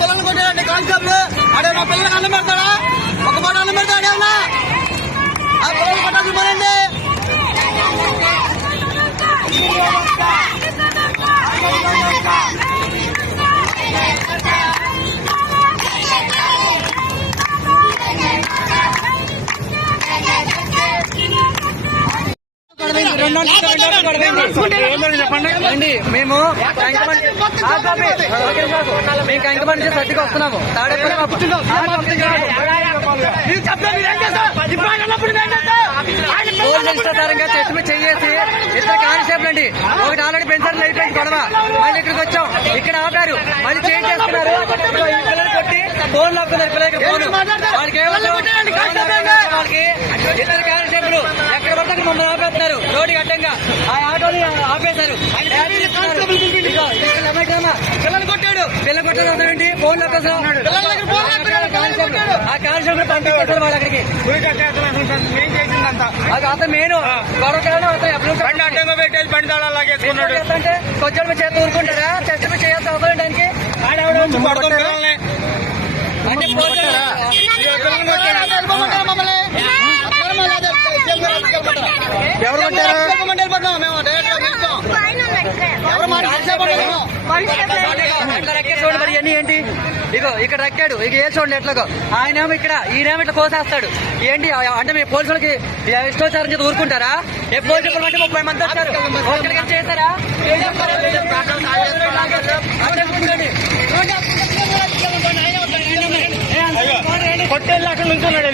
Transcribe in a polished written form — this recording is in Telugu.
పిల్లలు కొట్టాడండి కానిస్టేబుల్. ఆడే మా పిల్లలకు అన్నం పెడతాడా? ఒక మాట అన్నం పెడతాడు ఏమన్నా? ఆ పిల్లలు కొట్టాల్సి పోనండి. చెప్పండి. మేము కంకమండి సర్దికి వస్తున్నాము. ఇష్టాధారంగా చెట్టు మీద చెయ్యేసి ఇద్దరు కానిస్టేబుల్ అండి. ఒకటి ఆల్రెడీ పెన్షన్ అయిపోయింది గొడవ. మళ్ళీ ఇక్కడికి వచ్చాం. ఇక్కడ ఆపారు. మళ్ళీ చేంజ్ చేస్తున్నారు. పిల్లలు కొట్టి ఫోన్ లాక్కున్నారు. పిల్లలకి ఫోన్ వాళ్ళకి వాళ్ళకి ఇద్దరు కానిస్టేబుల్ ఎక్కడ పడితే మమ్మల్ని ఆపేస్తున్నారు. రోడ్డు అడ్డంగా ఆ ఆటోని ఆపేశారు. పిల్లలు కొట్టాడు. పిల్లలు కొట్టాడు. ఫోన్ లాక్కేసారు. ఆ కానిస్టేబుల్ పంపించేస్తారు వాళ్ళు అక్కడికి. అది అతను మెయిన్ గొడవ అతను అడ్డంగా పెట్టేది బండి తాళాలు లాగేసుకున్నాడు. కొంచెం చేత ఊరుకుంటారా? చెట్టు మీద చేయాల్సి అవసరం దానికి అంటే ఎవరు మరి ఇవన్నీ ఏంటి? ఇగో ఇక్కడ రక్కాడు. ఇక ఏ చూడండి ఎట్లాగో ఆయనేమో ఇక్కడ ఈయనేమో ఇట్లా కోసేస్తాడు. ఏంటి అంటే మీ పోలీసులకి ఇష్టోచారం చేసి ఊరుకుంటారా? ఏ పోలీసులు అంటే 30 మంది వచ్చారు. ఒక్కడికి చేశారా? కొట్టేళ్ళు అక్కడ నుంచున్నాడు.